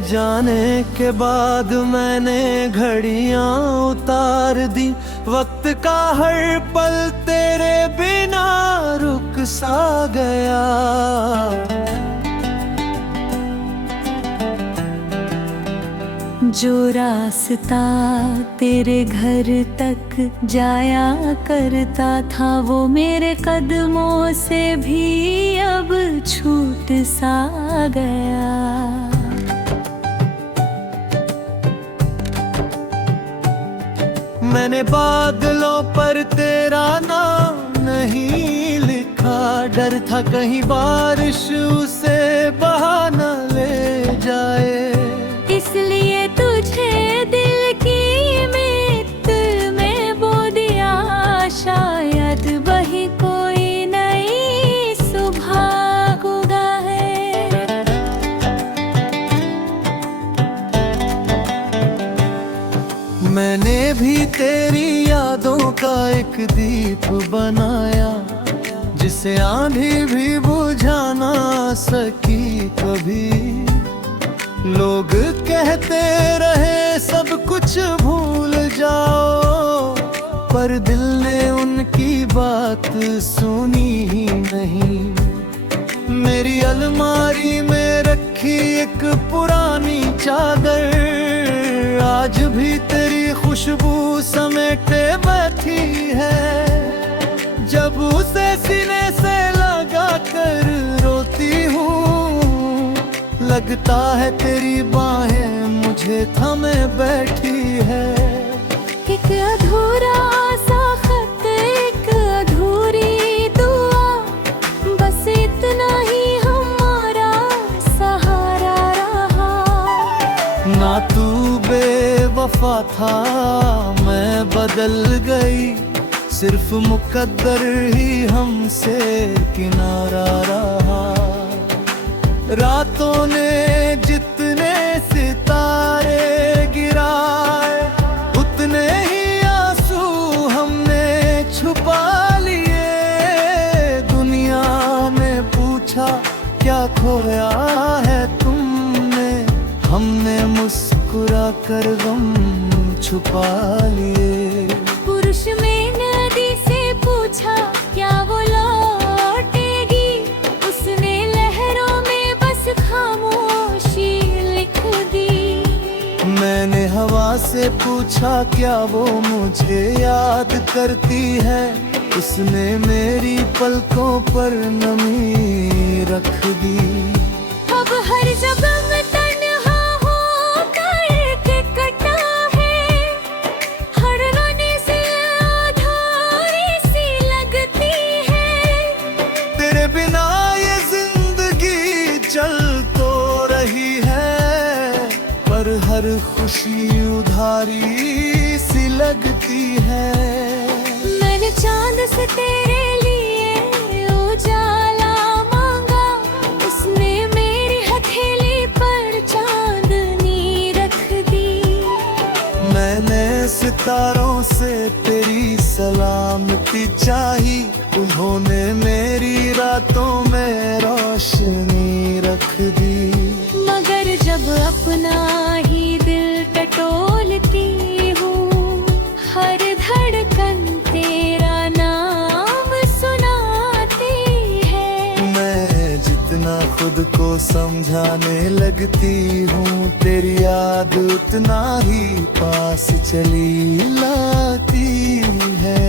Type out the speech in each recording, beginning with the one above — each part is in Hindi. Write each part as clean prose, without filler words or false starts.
जाने के बाद मैंने घड़ियां उतार दी। वक्त का हर पल तेरे बिना रुक सा गया। जो रास्ता तेरे घर तक जाया करता था, वो मेरे कदमों से भी अब छूट सा गया। मैंने बादलों पर तेरा नाम नहीं लिखा, डर था कहीं बारिश उसे बहा न ले जाए। इसलिए तुझे दिल की मित्त में बो दिया, शायद वही कोई नई सुबह उगा है। मैंने भी तेरी यादों का एक दीप बनाया, जिसे आंधी भी बुझा ना सकी कभी। लोग कहते रहे सब कुछ भूल जाओ, पर दिल ने उनकी बात सुनी ही नहीं। मेरी अलमारी में रखी एक पुरानी चादर आज भी तेरी खुशबू समेटे बैठी है। जब उसे सीने से लगा कर रोती हूँ, लगता है तेरी बाहें मुझे थमे बैठी है। एक अधूरा सा खत, एक अधूरी दुआ, बस इतना ही हमारा सहारा रहा। ना तू बेवफा था, मैं बदल गई, सिर्फ मुकद्दर ही हमसे किनारा रहा। रातों ने जितने सितारे गिराए, उतने ही आंसू हमने छुपा लिए। दुनिया ने पूछा क्या खोया है तुमने, हमने मुस्कुरा कर गम छुपा लिए। पुरुष में नदी से पूछा क्या वो लौटेगी, उसने लहरों में बस खामोशी लिख दी। मैंने हवा से पूछा क्या वो मुझे याद करती है, उसने मेरी पलकों पर नमी रख दी। अब हर जगह में तन्हा होकर के कटा है, हर रोने से अधूरी सी लगती है। तेरे बिना ये जिंदगी चल तो रही है, पर हर खुशी उधारी सी लगती है। मैंने चांद से तेरे लिए उजाला मांगा, उसने मेरी हथेली पर चांदनी रख दी। मैंने सितारों से तेरी सलामती चाही, उन्होंने मेरी रातों में रोशनी रख दी। मगर जब अपना ही दिल टटोलती हूँ, हर धड़कन तेरा नाम सुनाती है। मैं जितना खुद को समझाने लगती हूँ, तेरी याद उतना ही पास चली लाती है।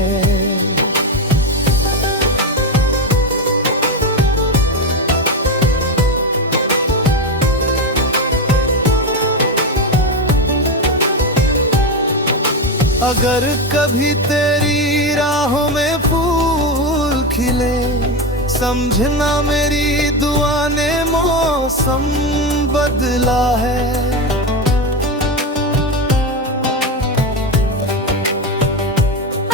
अगर कभी तेरी राहों में फूल खिले, समझना मेरी दुआ ने मौसम बदला है।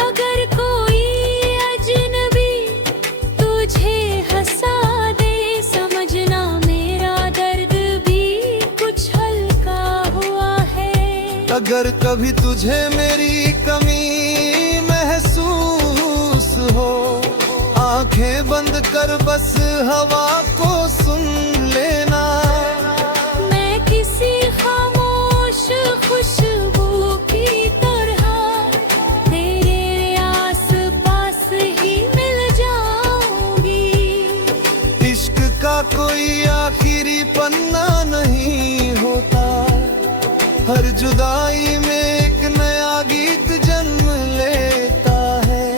अगर कोई अजनबी तुझे हंसा दे, समझना मेरा दर्द भी कुछ हल्का हुआ है। अगर कभी तुझे मेरी कमी महसूस हो, आंखें बंद कर बस हवा को सुन लेना। मैं किसी हर जुदाई में एक नया गीत जन्म लेता है।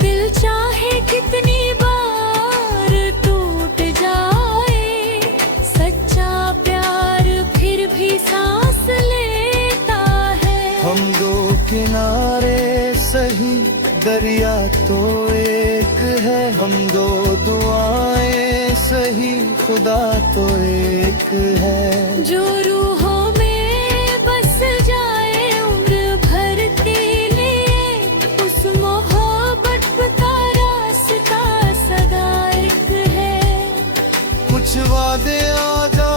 दिल चाहे कितनी बार टूट जाए, सच्चा प्यार फिर भी सांस लेता है। हम दो किनारे सही, दरिया तो एक है। हम दो दुआएं सही, खुदा तो एक है। जो रूहों में बस जाए उम्र भर के लिए, उस मोहब्बत का रास्ता सदा एक है। कुछ वादे आजा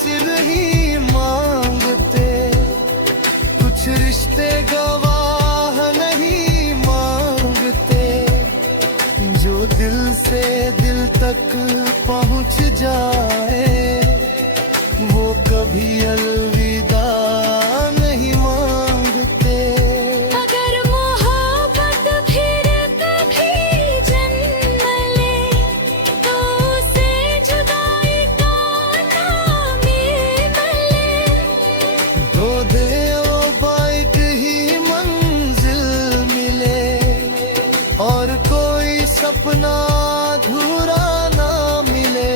सिर ही मांगते, कुछ रिश्ते गवाह नहीं मांगते। जो दिल से दिल तक पहुंच जाए, वो कभी अलविदा नहीं मांगते। अगर मोहब्बत फिर कभी जन्म ले, तो उसे जुदाई का नाम मिले। दो दिलों बाइक ही मंजिल मिले, और कोई सपना अधूरा ना मिले।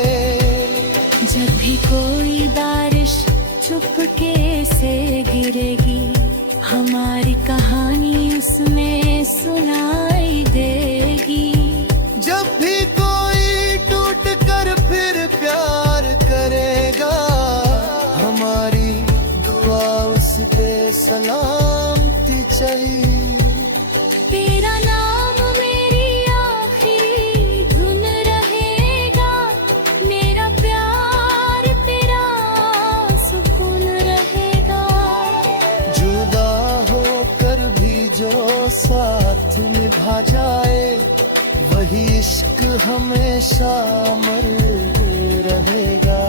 जब भी कोई बारिश चुपके से गिरेगी, हमारी कहानी उसमें सुनाई देगी। जब भी कोई टूट कर फिर प्यार करेगा, हमारी दुआ उस पे सलामती चाहिए। तेरा नाम मेरी आखिरी धुन रहेगा, मेरा प्यार तेरा सुकून रहेगा। जुदा होकर भी जो साथ निभा जाए, वही इश्क हमेशा अमर रहेगा।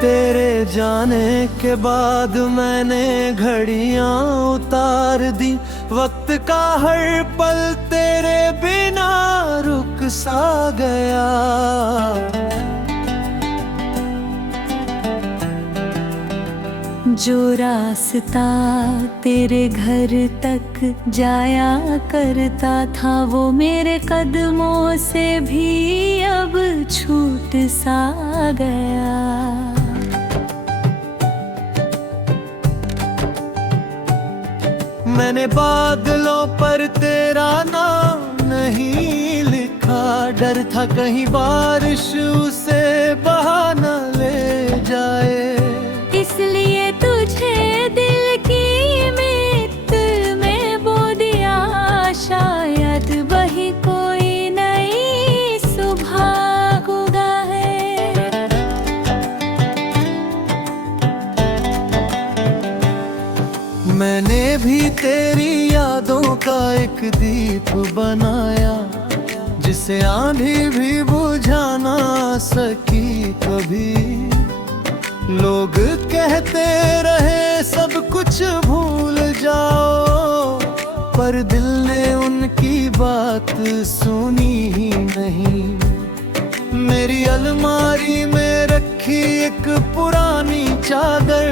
तेरे जाने के बाद मैंने घड़ियां उतार दी, वक्त का हर पल तेरे बिना रुक सा गया। जो रास्ता तेरे घर तक जाया करता था, वो मेरे कदमों से भी अब छूट सा गया। मैंने बादलों पर तेरा नाम नहीं लिखा, डर था कहीं बारिश उसे बहा न ले जाए। इसलिए तुझे दिल की मित्त में बो दिया, शायद वही कोई नई सुबह उगा है। मैंने भी तेरी यादों का एक दीप बनाया, जिसे आंधी भी बुझा ना सकी कभी। लोग कहते रहे सब कुछ भूल जाओ, पर दिल ने उनकी बात सुनी ही नहीं। मेरी अलमारी में रखी एक पुरानी चादर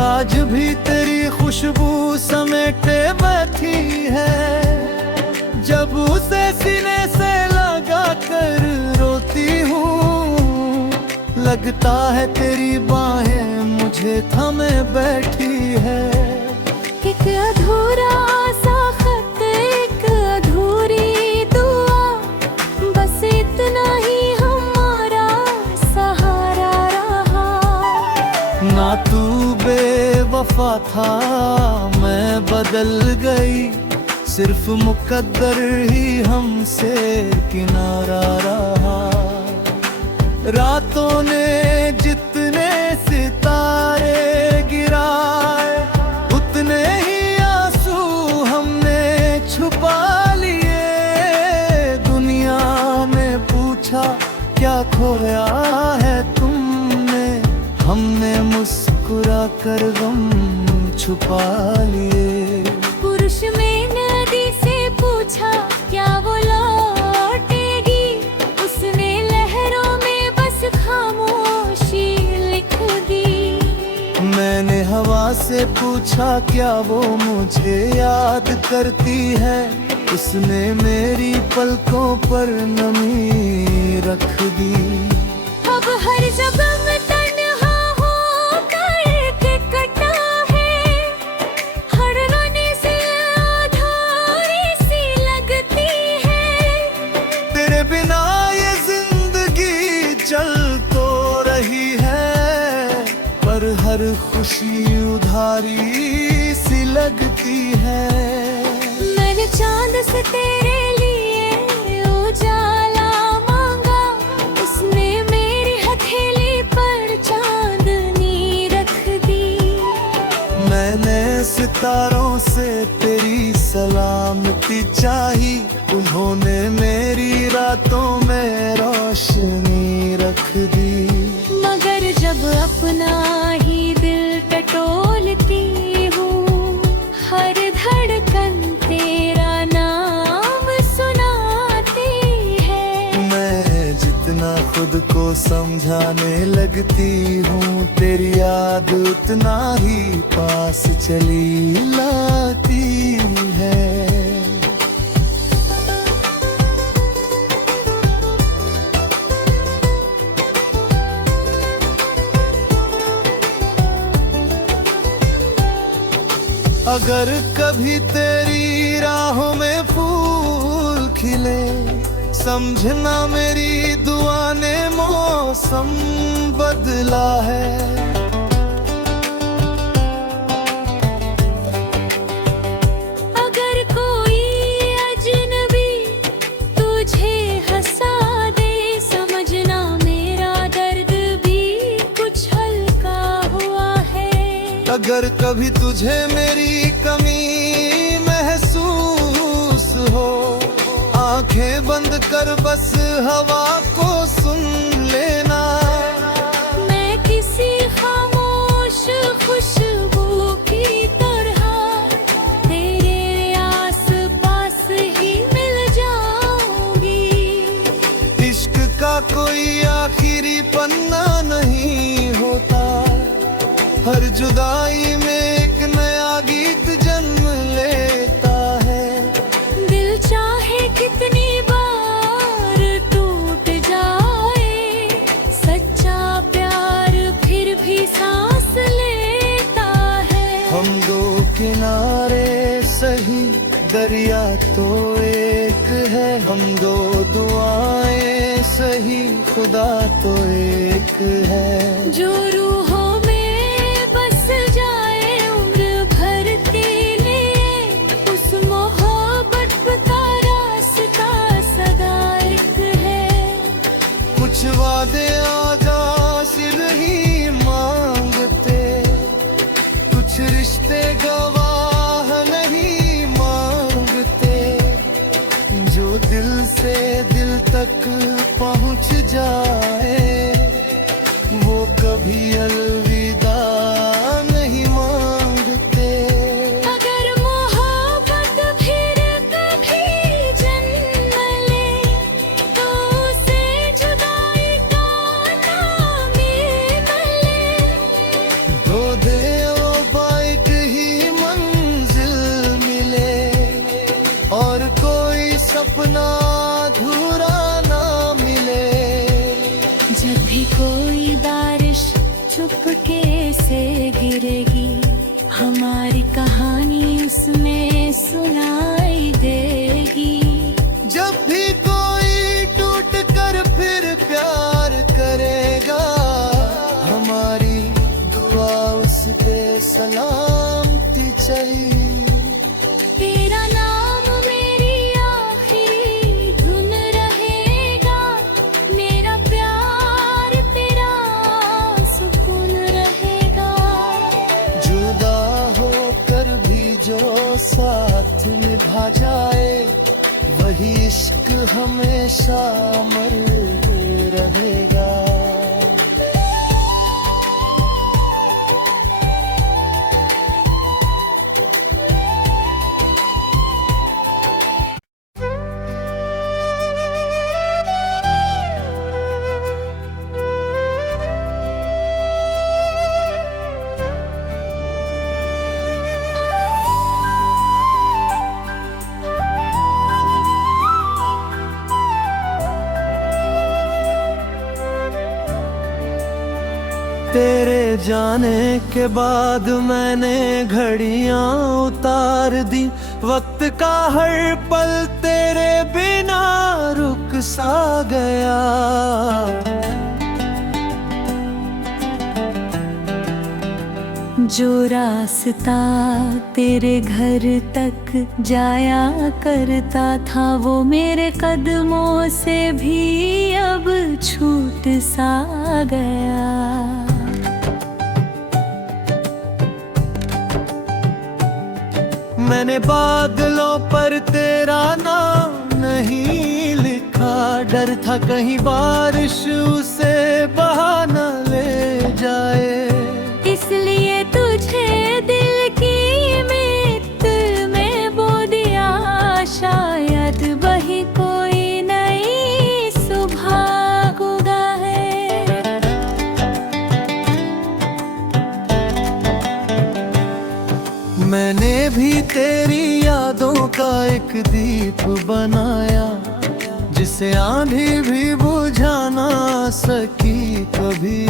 आज भी तेरी खुशबू समेटे बैठी है। जब उसे सीने से लगा कर रोती हूँ, लगता है तेरी बाहें मुझे थमे बैठी है। एक अधूरा सा खत, एक अधूरी दुआ, बस इतना ही हमारा सहारा रहा। ना तू बेवफा था, मैं बदल गई, सिर्फ मुकद्दर ही हमसे किनारा रहा। रातों ने जितने सितारे छुपा लिए। दुनिया ने पूछा क्या खोया है तुमने, हमने मुस्कुरा कर गम छुपा लिए। पुरुष में नदी से पूछा क्या वो लौटेगी, उसने लहरों में बस खामोशी लिख दी। मैंने हवा से पूछा क्या वो मुझे याद करती है, उसने मेरी पलकों पर नमी रख दी। अब हर जगह में तन्हा होकर के कटा है, हर रोने से अधूरी सी लगती है। तेरे बिना ये जिंदगी चल तो रही है, पर हर खुशी उधारी सी लगती है। मैंने चांद से तेरे लिए उजाला मांगा, उसने मेरी हथेली पर चांदनी रख दी। मैंने सितारों से तेरी सलामती चाही, उन्होंने मेरी रातों में रोशनी रख दी। मगर जब अपना ही दिल टटोलती हूँ, हर धड़कन तेरा नाम सुनाती है। मैं जितना खुद को समझाने लगती हूँ, तेरी याद उतना ही पास चली लाती है। अगर कभी तेरी राहों में फूल खिले, समझना मेरी दुआ ने मौसम बदला है। अगर कोई अजनबी तुझे हंसा दे, समझना मेरा दर्द भी कुछ हल्का हुआ है। अगर कभी तुझे मेरी कमी महसूस हो, आंखें बंद कर बस हवा को सुन लेना। मैं किसी खामोश खुशबू की तरह तेरे आस पास ही मिल जाऊंगी। इश्क का कोई आखिरी पन्ना नहीं होता, हर जुदाई में एक नया गीत जन्म लेता है। दिल चाहे कितनी बार टूट जाए, सच्चा प्यार फिर भी सांस लेता है। हम दो किनारे सही, दरिया तो एक है। हम दो दुआएं सही, खुदा तो एक है। जो रूहों में बस जाए उम्र भर के लिए, उस मोहब्बत का रास्ता सदा एक है। कुछ वादे आजा सिर ही मांगते, कुछ रिश्ते गवाह नहीं मांगते। जो दिल से दिल तक पहुंच जाए, वो कभी अलविदा नहीं मांगते। अगर मोहब्बत फिर कभी जन्म ले, तो उसे जुदाई का नाम मिले। दो दे वो बाइक ही मंजिल मिले, और कोई सपना अधूरा ना मिले। जब भी कोई बारिश चुपके से गिरेगी, हमारी कहानी उसमें सुनाई देगी। जब भी कोई टूट कर फिर प्यार करेगा, हमारी दुआ उसके सलामती चली। तेरा नाम मेरी आखिरी धुन रहेगा, मेरा प्यार तेरा सुकून रहेगा। जुदा होकर भी जो साथ निभा ही इश्क हमेशा अमर रहेगा। तेरे जाने के बाद मैंने घड़ियां उतार दी, वक्त का हर पल तेरे बिना रुक सा गया। जो रास्ता तेरे घर तक जाया करता था, वो मेरे कदमों से भी अब छूट सा गया। मैंने बादलों पर तेरा नाम नहीं लिखा, डर था कहीं बारिश उसे बहा न ले जाए। इसलिए तुझे दिल की मित्र में बो दिया, शायद वही कोई नई सुबह उगा है। मैंने भी तेरी यादों का एक दीप बनाया, जिसे आंधी भी बुझा ना सकी कभी।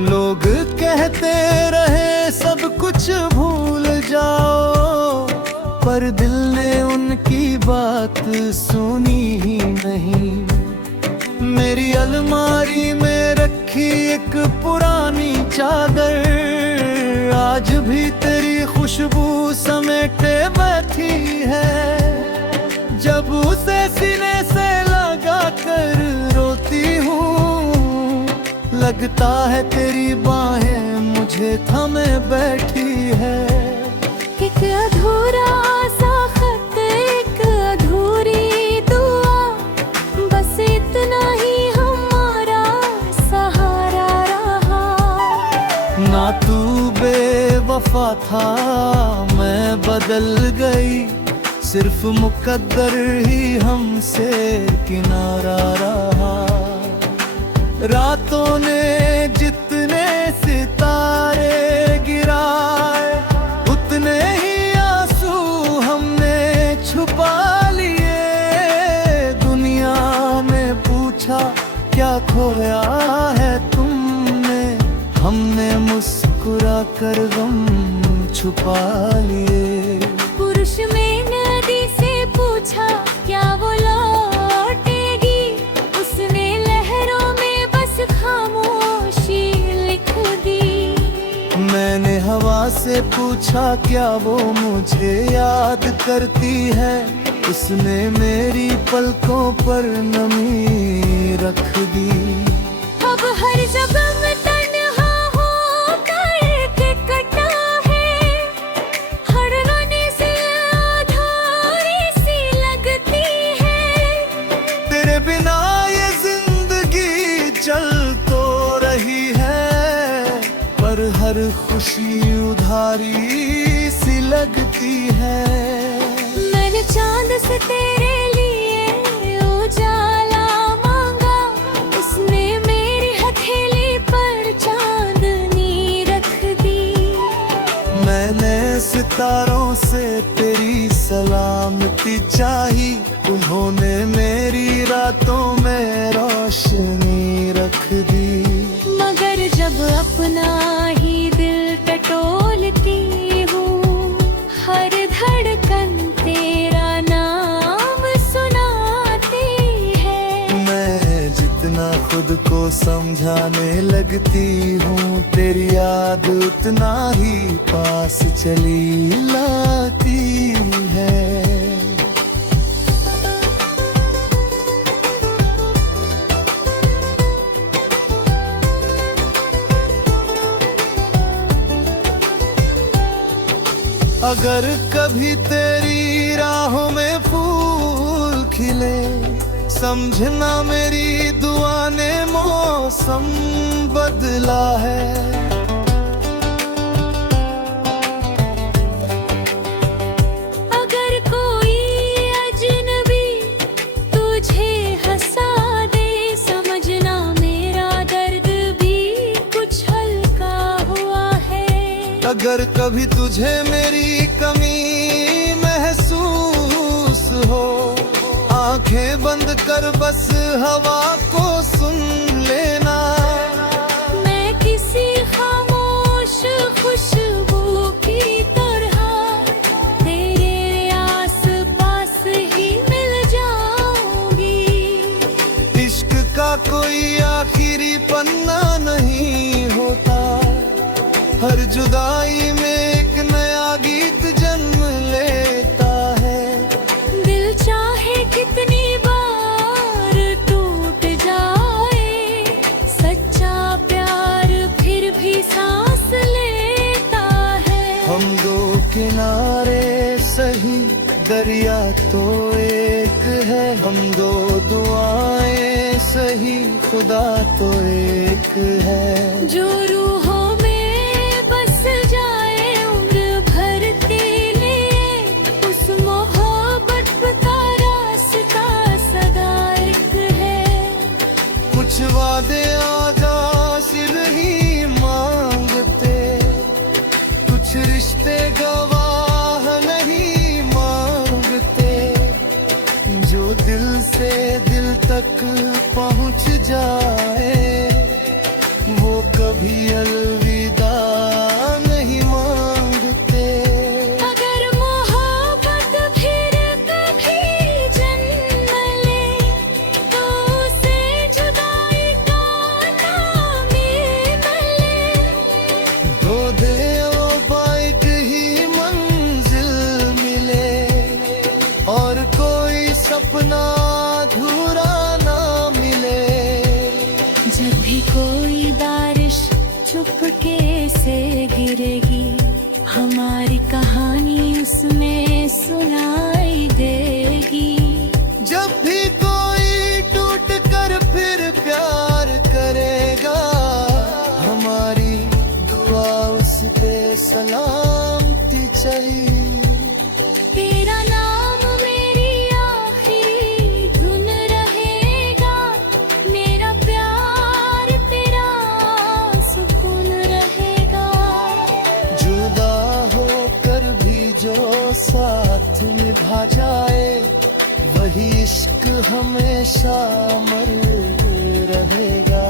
लोग कहते रहे सब कुछ भूल जाओ, पर दिल ने उनकी बात सुनी ही नहीं। मेरी अलमारी में रखी एक पुरानी चादर आज भी तेरी खुशबू समेटे बैठी है। जब उसे सीने से लगा कर रोती हूँ, लगता है तेरी बाहें मुझे थमे बैठी है। एक अधूरा सा खत, एक अधूरी दुआ, बस इतना ही हमारा सहारा रहा। ना तू बेवफा था, मैं बदल गई, सिर्फ मुकद्दर ही हमसे किनारा रहा। रातों ने जितने सितारे गिराए, उतने ही आंसू हमने छुपा लिए। दुनिया ने पूछा क्या खोया है तुमने, हमने मुस्कुरा कर गम छुपा लिए। पुरुष में नदी से पूछा क्या वो लौटेगी, उसने लहरों में बस खामोशी लिख दी। मैंने हवा से पूछा क्या वो मुझे याद करती है, उसने मेरी पलकों पर नमी रख दी। अब हर जगह में तन्हा होकर के कटा है, हर रोने से अधूरी सी लगती है। तेरे बिना ये जिंदगी चल तो रही है, पर हर खुशी उधारी सी लगती है। मैंने चांद से तेरे लिए उजाला मांगा, उसने मेरी हथेली पर चांदनी रख दी। मैंने सितारों से तेरी सलामती चाही, उन्होंने मेरी रातों में रोशनी रख दी। मगर जब अपना ही दिल टटोलती हूँ, हर धड़कन तेरा नाम सुनाती है। मैं जितना खुद को समझाने लगती हूँ, तेरी याद उतना ही पास चली लाती है। अगर कभी तेरी राहों में फूल समझना मेरी दुआ ने मौसम बदला है। अगर कोई अजनबी तुझे हंसा दे, समझना मेरा दर्द भी कुछ हल्का हुआ है। अगर कभी तुझे मेरी कमी महसूस हो, आंखें बंद कर बस हवा को सुन लेना। मैं किसी खामोश खुशबू की तरह तेरे आस पास ही मिल जाऊंगी। इश्क का कोई आखिरी पन्ना नहीं होता, हर जुदाई में एक नया गीत जन्म लेता है। दिल चाहे कितनी बार टूट जाए, सच्चा प्यार फिर भी सांस लेता है। हम दो किनारे सही, दरिया तो एक है। हम दो दुआएं सही, खुदा तो एक है। जो रूहों में बस जाए उम्र भर के लिए, उस मोहब्बत का रास्ता सदा एक है। कुछ वादे आजा सिर ही मांगते, कुछ रिश्ते गवाह नहीं मांगते। जो दिल से दिल तक पहुंच जाए, वो कभी अलविदा नहीं मांगते। अगर मोहब्बत फिर कभी जन्म ले, तो उसे जुदाई का नाम मिले। दो दिलों बाइक ही मंजिल मिले, और कोई सपना अधूरा ना मिले। जब भी कोई बारिश चुपके से गिरेगी, हमारी कहानी उसमें सुनाई देगी। जब भी कोई टूट कर फिर प्यार करेगा, हमारी दुआ उस पे सलामती चाहिए। तेरा नाम मेरी आखिरी धुन रहेगा, मेरा प्यार तेरा सुकून रहेगा। जुदा होकर भी जो साथ निभा जाए, वही इश्क हमेशा अमर रहेगा।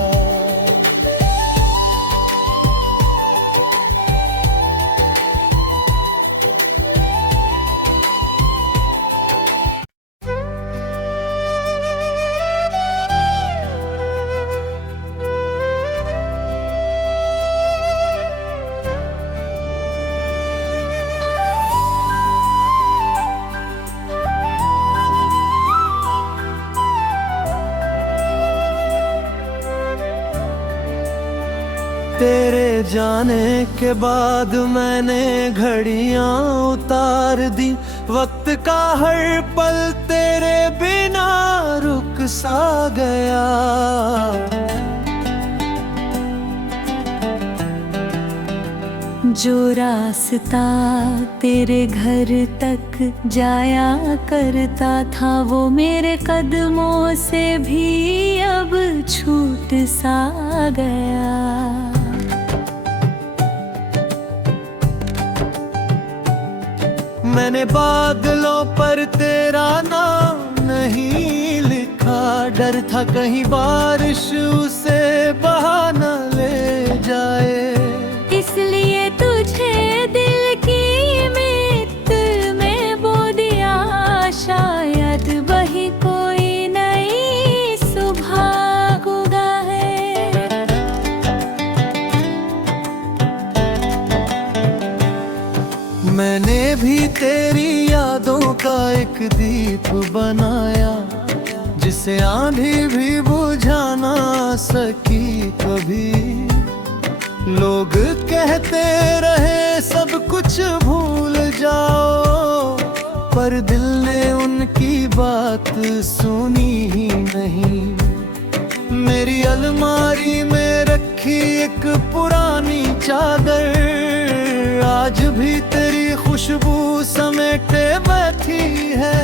तेरे जाने के बाद मैंने घड़ियां उतार दी, वक्त का हर पल तेरे बिना रुक सा गया। जो रास्ता तेरे घर तक जाया करता था, वो मेरे कदमों से भी अब छूट सा गया। मैंने बादलों पर तेरा नाम नहीं लिखा, डर था कहीं बारिश उसे बहा न ले जाए। इसलिए तुझे दिल की मित्त में बो दिया, शायद वही कोई नई सुबह उगा है। मैंने भी तेरी यादों का एक दीप बनाया, जिसे आंधी भी बुझा ना सकी कभी। लोग कहते रहे सब कुछ भूल जाओ, पर दिल ने उनकी बात सुनी ही नहीं। मेरी अलमारी में रखी एक पुरानी चादर आज भी तेरी खुशबू समेटे बैठी है।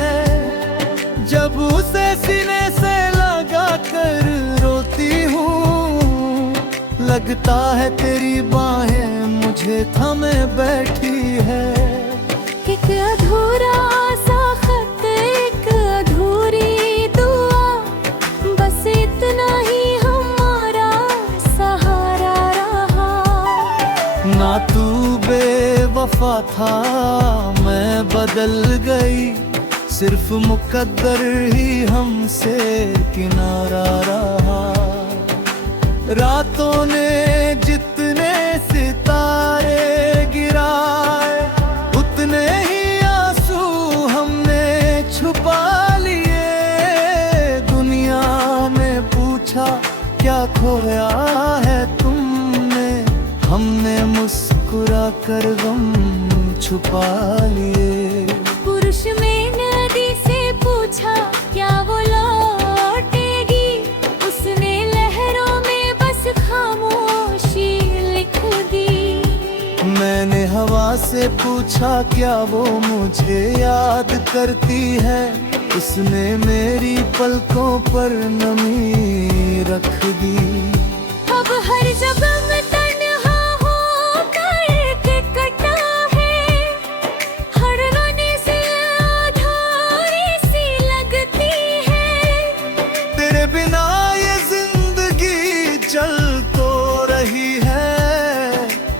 जब उसे सीने से लगा कर रोती हूँ, लगता है तेरी बाहें मुझे थमे बैठी है। एक अधूरा सा खत, एक अधूरी दुआ, बस इतना ही हमारा सहारा रहा। ना तू बेवफा था, मैं बदल गई, सिर्फ मुकद्दर ही हमसे किनारा रहा। रातों ने जितने सितारे गिराए, उतने ही आंसू हमने छुपा लिए। दुनिया ने पूछा क्या खोया है तुमने, हमने मुस्कुरा कर गम छुपा लिए। पुरुष में नदी से पूछा क्या वो लौटेगी, उसने लहरों में बस खामोशी लिख दी। मैंने हवा से पूछा क्या वो मुझे याद करती है, उसने मेरी पलकों पर नमी रख दी। अब हर जगह में तन्हा होकर के कटा है, हर रोने से अधूरी सी लगती है। तेरे बिना ये जिंदगी चल तो रही है,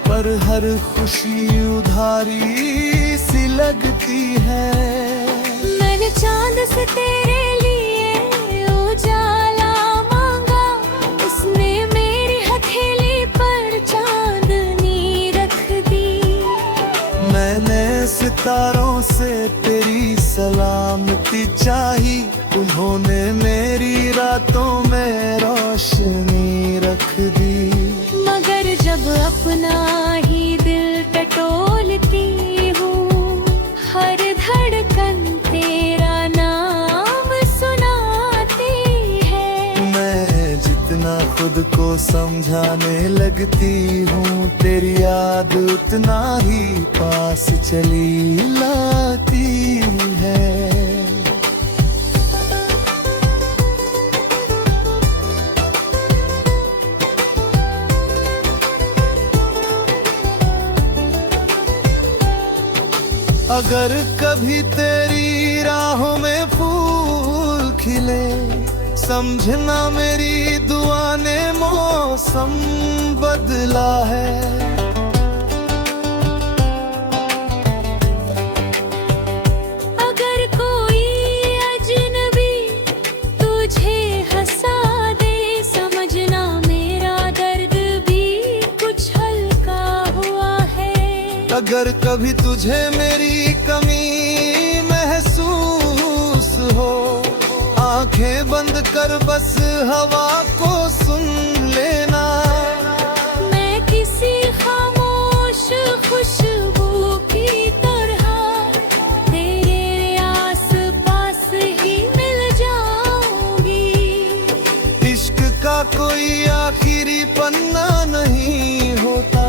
पर हर खुशी उधारी सी लगती है। मैंने चांद से तेरे लिए उजाला मांगा, उसने मेरी हथेली पर चांदनी रख दी। मैंने सितारों से तेरी सलामती चाही, उन्होंने मेरी रातों में रोशनी रख दी। मगर जब अपना ही दिल टटोलती हूँ, हर धड़कन तेरा नाम सुनाती है। मैं जितना खुद को समझाने लगती हूँ, तेरी याद उतना ही पास चली लाती है। अगर कभी तेरी राहों में फूल खिले, समझना मेरी दुआ ने मौसम बदला है। अगर कोई अजनबी तुझे हंसा दे, समझना मेरा दर्द भी कुछ हल्का हुआ है। अगर कभी तुझे मेरी कमी महसूस हो, आंखें बंद कर बस हवा को सुन लेना। मैं किसी खामोश खुशबू की तरह तेरे आस पास ही मिल जाऊंगी। इश्क का कोई आखिरी पन्ना नहीं होता,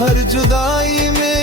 हर जुदाई में